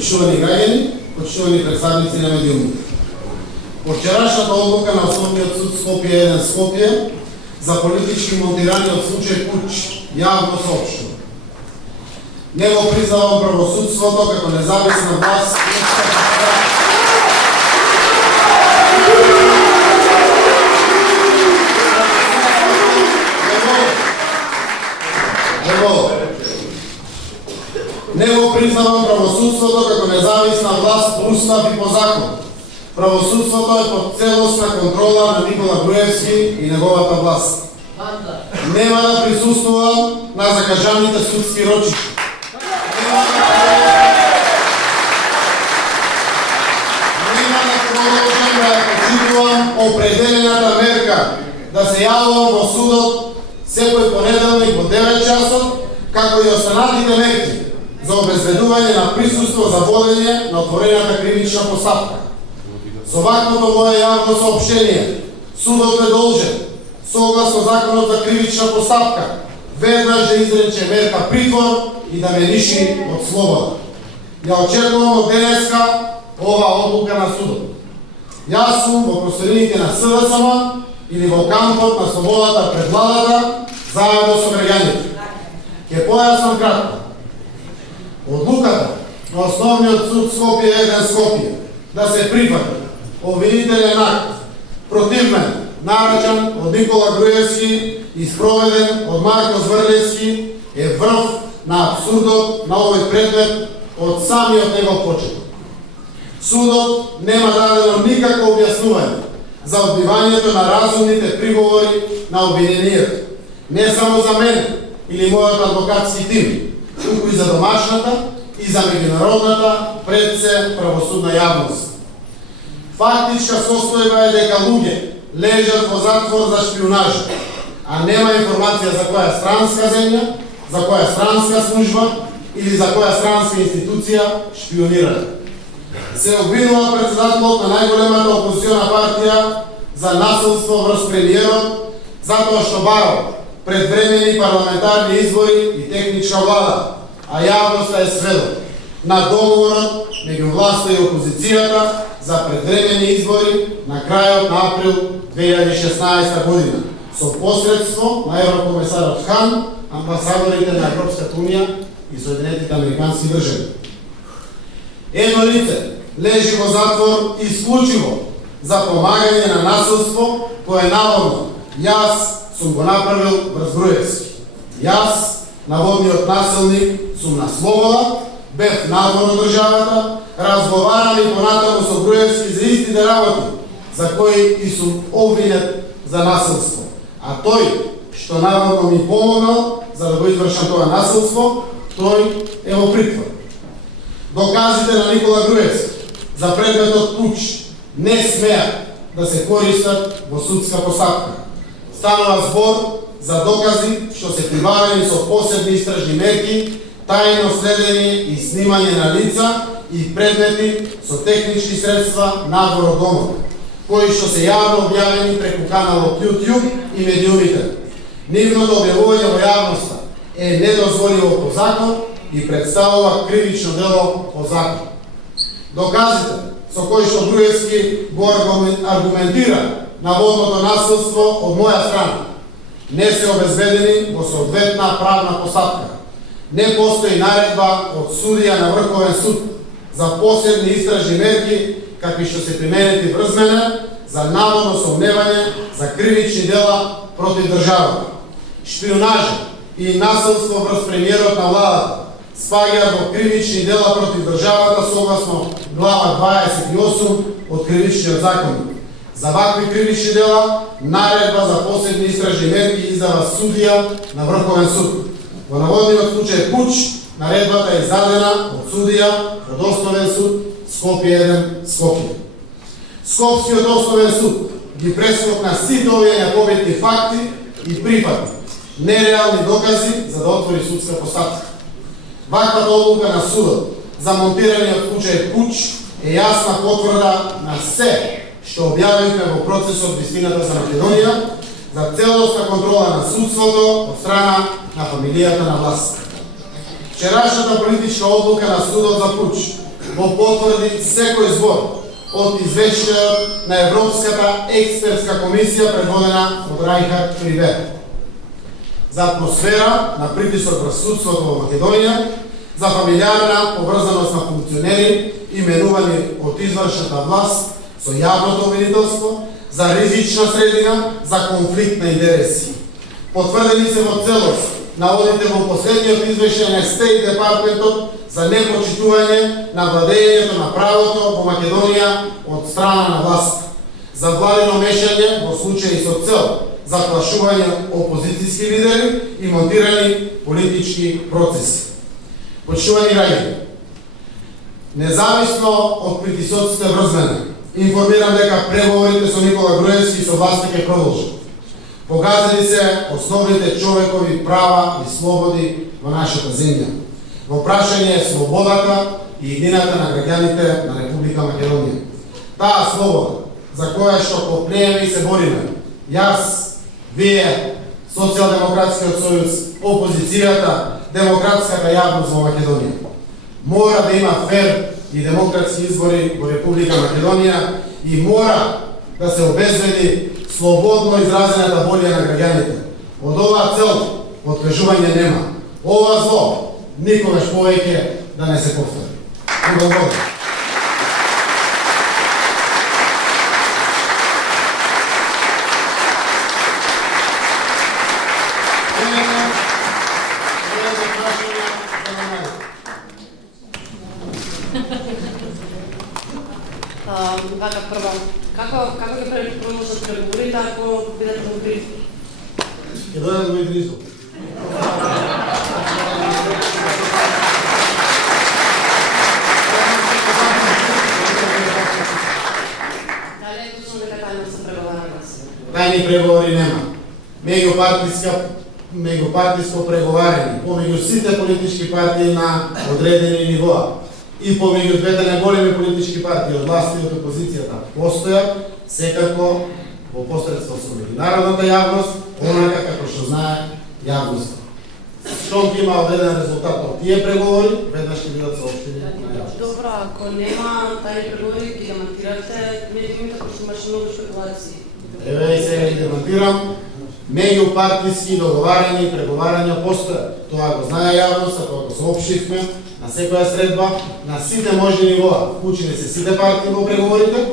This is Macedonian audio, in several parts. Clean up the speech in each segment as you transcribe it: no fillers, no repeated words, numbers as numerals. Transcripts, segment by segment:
почитувани граѓани, почитувани представници на медиумите. По вчерашната одлука на Основниот суд Скопје 1 Скопје за политички монтирани од случај Пуч јавно соопштува: не го признавам правосудството како независна власт. Не го признавам правосудството како независна власт по устав и по закон. Правосудството е под целосна контрола на Никола Груевски и неговата власт. Нема да присуствувам на закажаните судски рочици. Нема да продолжам да ја почитувам определената мерка да се јавувам во судот секој понеделник во 9 часот, како и останатите мерки за обезбедување на присуство за водење на отворената кривична постапка. Со ваквото мое јавно соопштение, судот е должен, согласно законот за кривична постапка, веднаш да изрече мерка притвор и да ме лиши од слобода. Ја очекувам од денеска ова одлука на судот. Јас сум во просториите на СДСМ или во кампот на слободата пред владата, заедно со граѓаните. Ќе појаснам кратко. Одлуката на Основниот суд Скопје 1 Скопје да се прифати обвинителен акт против мен, нарачан од Никола Груевски и спроведен од Марко Зврлевски, е врв на абсурдот на овој предмет од самиот негов почеток. Судот нема дадено никакво објаснување за одбивањето на разумните приговори на обвиненијето, не само за мене или мојот адвокатски тим, туку и за домашната и за меѓународната пред се правосудна јавност. Фактичка состојба е дека луѓе лежат во затвор за шпионажа, а нема информација за која странска земја, за која странска служба или за која странска институција шпионираат. Се обвинува председателот на најголемата опозициона партија за насилство врз премиерот, затоа што барал предвремени парламентарни избори и техничка влада, а јавноста е сведок на договорот меѓу власта и опозицијата за предвремени избори на крајот на април 2016 година со посредство на еврокомесарот Хан, амбасадорите на Европската унија и Соединетите американски држави. Едно лице лежи во затвор исклучиво за помагање на насилство кое наводно јас сум го направил врз Груевски. Јас, наводниот насилник, сум на слобода, бев надвор од државата, разговарам и понатаму со Груевски за истите работи, за кои и сум обвинет за насилство. А тој, што наводно ми помогнал за да го извршам тоа насилство, тој е во притвор. Доказите на Никола Груевски за предметот Пуч не смеат да се користат во судска постапка. Станува збор за докази што се прибавени со посебни истражни мерки, тајно следење и снимање на лица и предмети со технички средства надвор од домот, кои што се јавно објавени преку каналот YouTube и медиумите. Нивното објавување во јавноста е недозволиво по закон и представува кривично дело по закон. Доказите со кои што Груевски го аргументира наводното насилство од моја страна не се обезбедени во соодветна правна постапка. Не постои наредба од судија на Врховен суд за посебни истражни мерки какви што се применети врз мене за наводно сомневање за кривични дела против државата. Шпионажа и насилство врз премиерот на владата спаѓаат во кривични дела против државата согласно глава 28 од Кривичниот закон. За вакви кривични дела наредба за посебни истражни мерки издава судија на Врховен суд. Во наводниот случај Пуч наредбата е издадена од судија од Основен суд Скопје 1 Скопје. Скопскиот Основен суд ги прескокна сите овие неповетни факти и прифати нереални докази за да отвори судска постапка. Ваквата одлука на судот за монтираниот случај Пуч е јасна потврда на се што објавивме во процесот Вистината за Македонија за целосна контрола на судството од страна на фамилијата на власт. Вчерашната политичка одлука на судот за Пуч го потврди секој збор од извештајот на Европската експертска комисија предводена од Райнхард Прибер за атмосфера на притисок врз судството во Македонија, за фамилиарна поврзаност на функционери именувани од извршната власт со јавното обвинителство, за ризична средина, за конфликт на интереси. Потврдени се во целост наводите во последниот извештај на Стейт Департментот за непочитување на владењето на правото во Македонија од страна на власт, за владино мешање во случаи со цел за плашување опозицијски лидери и монтирани политички процеси. Почитувани граѓани, независно од притисоците врз мене, информирам дека преговорите со Никола Груевски и со власта ќе продолжат. Погазени се основните човекови права и слободи во нашата земја. Во прашање е слободата и едината на граѓаните на Република Македонија. Таа слобода, за која што копнееме и се бориме, јас, вие, Социјалдемократскиот сојуз, опозицијата, демократската јавност во Македонија. Мора да има фер и демократски избори во Република Македонија и мора да се обезбеди слободно изразената волја на граѓаните. Од оваа цел откажување нема. Ова зло никогаш повеќе да не се повтори. Благодарам. Прво, како ќе продолжат преговорите ако бидат во Бризбен? Ќе дојдат во Бризбен. Дали е точно дека тајно се преговараме? Тајни преговори нема. Меѓупартиско преговарање помеѓу сите политички партии на одредени нивоа и помеѓу двете најголеми политички партии од власт и од опозицијата постојат секако во посредство со меѓународната јавност, онака како што знае јавноста. Штом ќе има одреден резултат од тие преговори, веднаш ќе бидат соопштени на јавност. Добро, ако нема тајни преговори, ќе демонтирате медиумите, кои што имаше многу спекулации. Еве и сега ги демонтирам. Меѓупартиски договарања и преговарања постојат. Тоа го знае јавноста, тоа го соопштивме на секоја средба, на сите можни нивоа. Вклучени се сите партии во преговорите,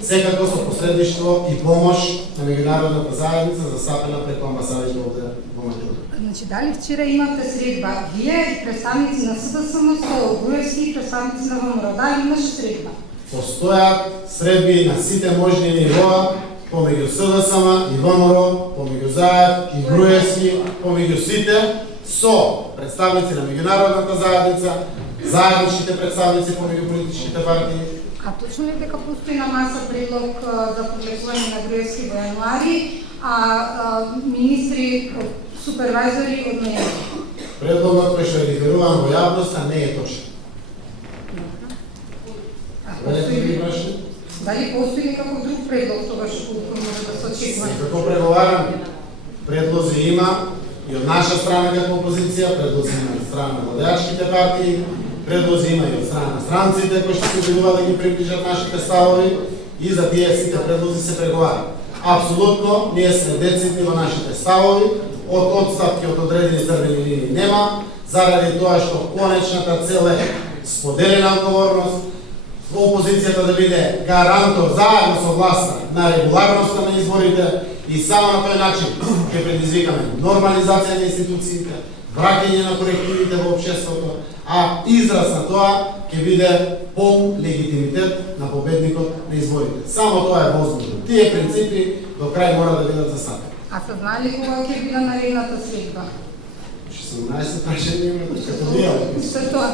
секако со посредништво и помош на меѓународната заедница застапена преку амбасадите овде во Македонија. Значи, дали вчера имавте средба вие и представници на СДСМ со Груевски и представници на ВМРО? Да, имаше средба? Постојат средби на сите можни нивоа, помеѓу СДСМ и ВМРО, помеѓу Заев и Груевски, помеѓу сите со представници на меѓународната заедница, заедничките представници помеѓу политичките партии. А точно ли дека постои на маса предлог за повлекување на Груевски во јануари, а министри, супервајзори од ноември? Предлогот кој што е реферуван во јавноста не е точен. Дали постои некаков друг предлог тогаш кој може да се очекува? Како преговараме, предлози има и од наша страна како опозиција, предлози има и од страна на владеачките партии, предлози има и од страна на странците кои што се обидуваат да ги приближат нашите ставови и за тие сите предлози се преговара. Апсолутно, ние сме децидни во нашите ставови, од отстапки од одредени црвени линии нема, заради тоа што конечната цел е споделена одговорност, опозицијата да биде гарантор заедно со власта на регуларноста на изборите и само на тој начин ќе предизвикаме нормализација на институциите, враќање на корективите во општеството, а израз на тоа ќе биде полн легитимитет на победникот на изборите. Само тоа е возможно. Тие принципи до крај мора да бидат застапени. А се знае ли кога ќе биде наредната средба? 17 прашања има како вие. Што тоа?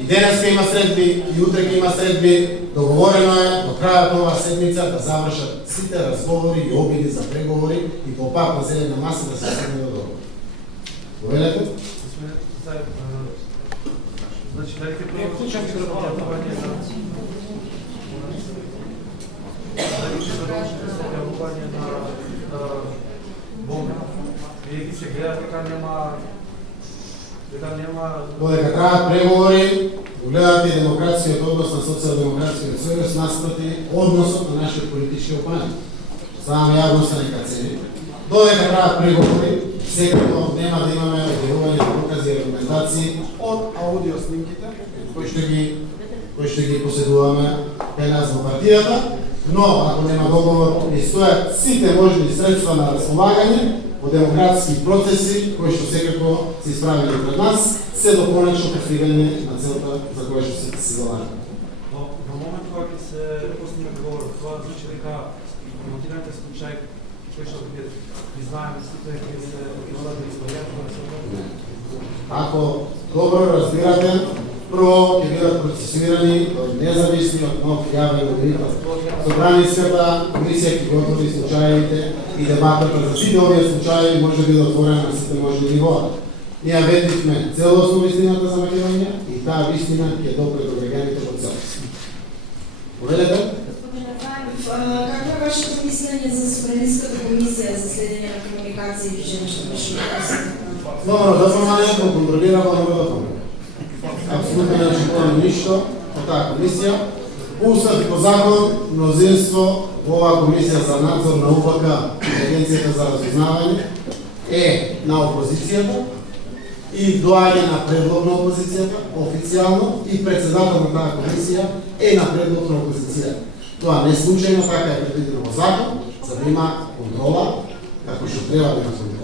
И денеска има средби, и утре ќе има средби. Договорено е до крајот на оваа седмица да завршат сите разговори и обиди за преговори и по пат на зелена маса да се стигне до договор. Довелете? Значи, дали ќе продолжат изработување на бомби? Вие ги се гледате дека нема дека нема Додека траат преговори, гледате демокрацијата, однос на социјалдемократскиот сојуз наспроти односот на нашиот политички опонент. Самам јавноста нека цени. Додека траат преговори, секако нема да имаме објавување на докази и аргументации од аудио снимките кои што ги поседуваме кај нас во партијата, но ако нема договор, ни стојат сите можни средства на располагање во демократски процеси кои што секако се исправени пред нас, се до конечно постигање на целта за која што се залагаме. во момент кога ќе се постигне договор, тоа значи дека мотивираните случаи кои што ќе признаеме сите ќе се одат да избават. Ако добро разбирате, прво ќе бидат процесирани од независни од нов јавен обвинител. Собраниската комисија ќе го отвори случаите и дебатата за сите овие случаи може да биде отворена на сите можни нивоа. Ние ветивме целосно вистината за Македонија и таа вистина ќе допре до граѓаните во целост. Повелете? Какво е вашето мислење за Собраниската комисија за следење на комуникација и движење што беше Добро, ДФМН го контролира во ДФМН. Апсолутно не очекуваме ништо од таа комисија. По устав и по закон, мнозинство во оваа комисија за надзор на УПК и Агенцијата за разузнавање е на опозицијата и доаѓа на предлог на опозицијата официјално и председател на таа комисија е на предлог на опозицијата. Тоа не случајно, така е предвидено во закон, за да има контрола како што треба да има контрола.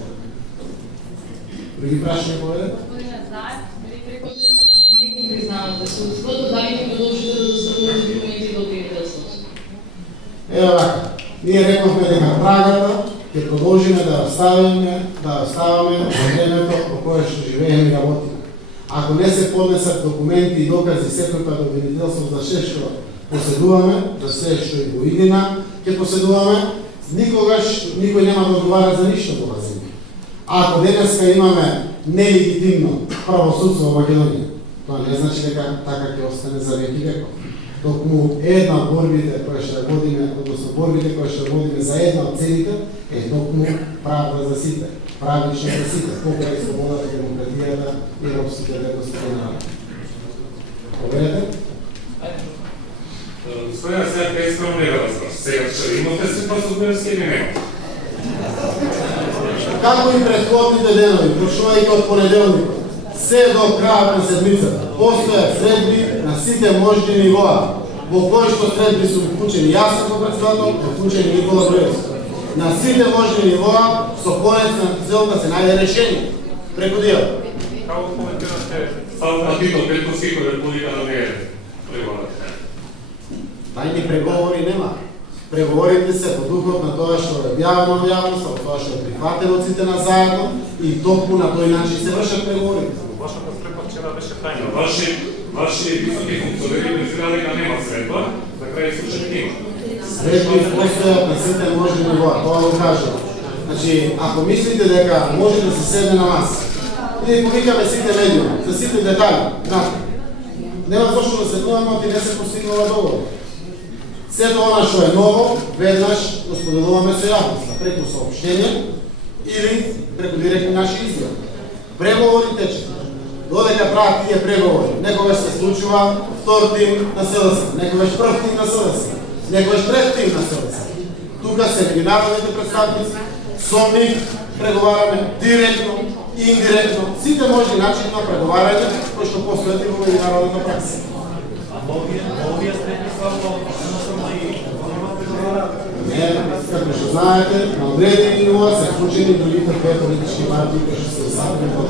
Други прашања поведете? Господине, знаете, дали преку не признавате судството, дали ќе продолжите да доставувате документи до обвинителството? Ева вака, ние рековме дека прагата ќе продолжиме да оставаме во времето во кое што живееме и работиме. Ако не се поднесат документи и докази секој пат до обвинителството за се што поседуваме, за се што и во иднина ќе поседуваме, никогаш никој нема да одговара за ништо во земја. Ако денеска имаме нелегитимно правосудство во Македонија, тоа не значи дека така ќе остане за веки веков. Токму една од борбите која што водиме, односно борбите која што водиме за една од целите е токму правда за сите, правична за сите, покрај слободата, демократијата и европските вредности генерално. Поверете? Господина, сега искам не да разбраш. Сега ще имате се пасудневски или не? Како и претходните денови, почнувајќи од понеделник, се до крајот на седмицата, постојат средби на сите можни нивоа, во кои што средби су вклучени јас како председател, вклучени Никола Груевски. На сите можни нивоа, со конец на цел да се најде решение преку диалог. Како коментирате ставот Тито Петковски кој република да не е преговарате? Тајни преговори нема. Преговорите се по духот на тоа што е објавено во јавноста, тоа што е прифатено од сите на заедно и токму на тој начин се вршат преговорите. Вашата средба вчера беше тајна. Ваши високи функционери презира дека нема средба, за крај случај има. Средби постојат на сите можни нивоа, тоа го кажам. Значи, ако мислите дека може да се седне на маса, ние повикаме сите медиуми, за сите детали, нема зошто да седнуваме, оти не се постигнува договор. Сето она што е ново, веднаш го споделуваме со јавноста, преку соопштение или преку директни наши изјави. Преговори течат. Додека траат тие преговори, некогаш се случува втор тим на СДС, некогаш прв тим на СДС, некогаш трет тим на СДС. Тука се меѓународните представници, со нив преговараме директно и индиректно, сите можни начини на преговарање кои што постојат и во меѓународната пракса. овие средни са Не, како што знаете, на одредени нивоа се вклучени другите две политички партии кои што се засадени во